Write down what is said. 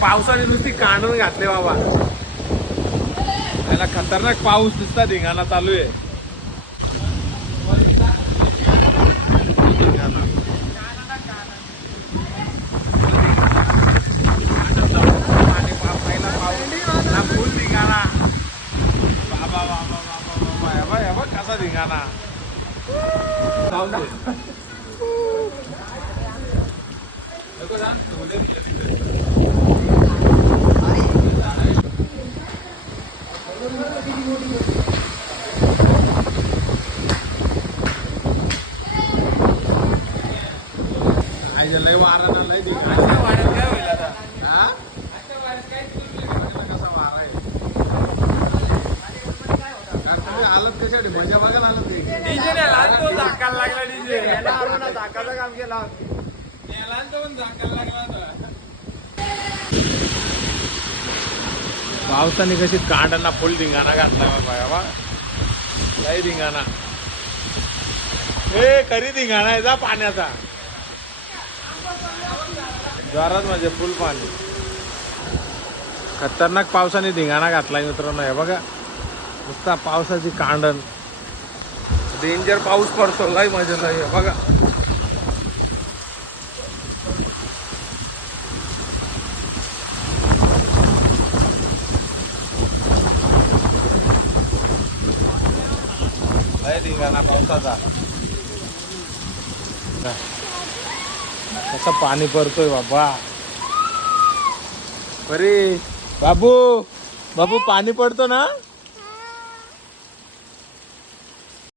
पावसाने नुसती काढून घातले बाबा. त्याला खतरनाक पाऊस नुसता धिंगाणा चालू आहे. फुल धिंगाणा बाबा बाबा बाबा बाबा बघ कसा धिंगाणा. लय वारा ना लय वाऱ्यात काय होईल आता. कसा वारा आहे आलत कशासाठी मजा बघायला आलं ते डीजे झाकायला लागला. डीजे झाकाचं काम केला पण झाकायला लागला. पावसाने कशी कांडांना फुल धिंगाणा घातला बाबा. लय धिंगाणा हे खरी धिंगाणा आहे जा पाण्याचा. जोरात म्हणजे फुल पाणी. खतरनाक पावसाने धिंगाणा घातलाय मित्रांनो. हे बघा नुसता पावसाची कांडण. डेंजर पाऊस पडतो लय मजा लय. बघा लय धिंगाणा पावसाचा. कसं पाणी पडतोय बाबा. अरे बाबू बाबू पाणी पडतो ना.